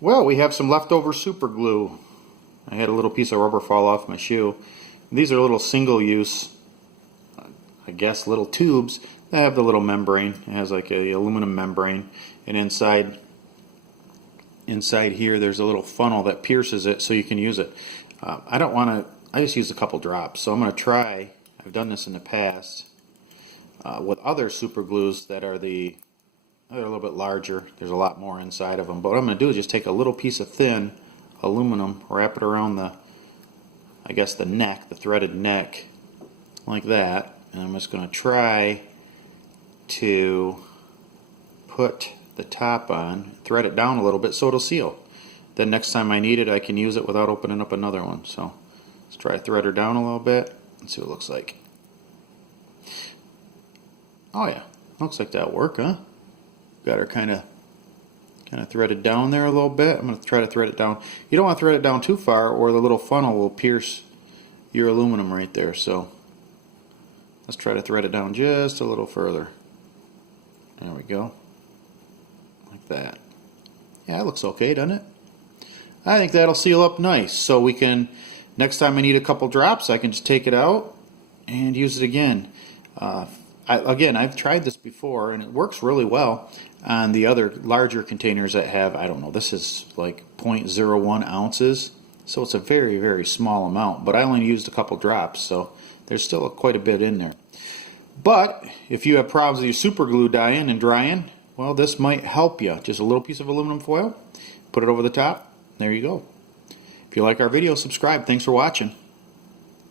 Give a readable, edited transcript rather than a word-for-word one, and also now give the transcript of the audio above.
Well, we have some leftover super glue. I had a little piece of rubber fall off my shoe. These are little single-use, I guess, little tubes that have the little membrane. It has like a aluminum membrane, and inside here there's a little funnel that pierces it so you can use it. I don't want to. I just used a couple drops, so I'm going to try. I've done this in the past with other super glues that are they're a little bit larger. There's a lot more inside of them. But what I'm going to do is just take a little piece of thin aluminum, wrap it around the, I guess, the neck, the threaded neck, like that. And I'm just going to try to put the top on, thread it down a little bit so it'll seal. Then next time I need it, I can use it without opening up another one. So let's try to thread her down a little bit and see what it looks like. Oh yeah, looks like that'll work, huh? Got her kind of threaded down there a little bit. I'm going to try to thread it down. You don't want to thread it down too far or the little funnel will pierce your aluminum right there. So let's try to thread it down just a little further. There we go. Like that. Yeah, it looks okay, doesn't it? I think that'll seal up nice. So we can, next time I need a couple drops, I can just take it out and use it again. Again, I've tried this before and it works really well on the other larger containers that have, I don't know, this is like 0.01 ounces. So it's a very, very small amount, but I only used a couple drops, so there's still quite a bit in there. But if you have problems with your super glue dying and drying, well, this might help you. Just a little piece of aluminum foil, put it over the top, there you go. If you like our video, subscribe. Thanks for watching.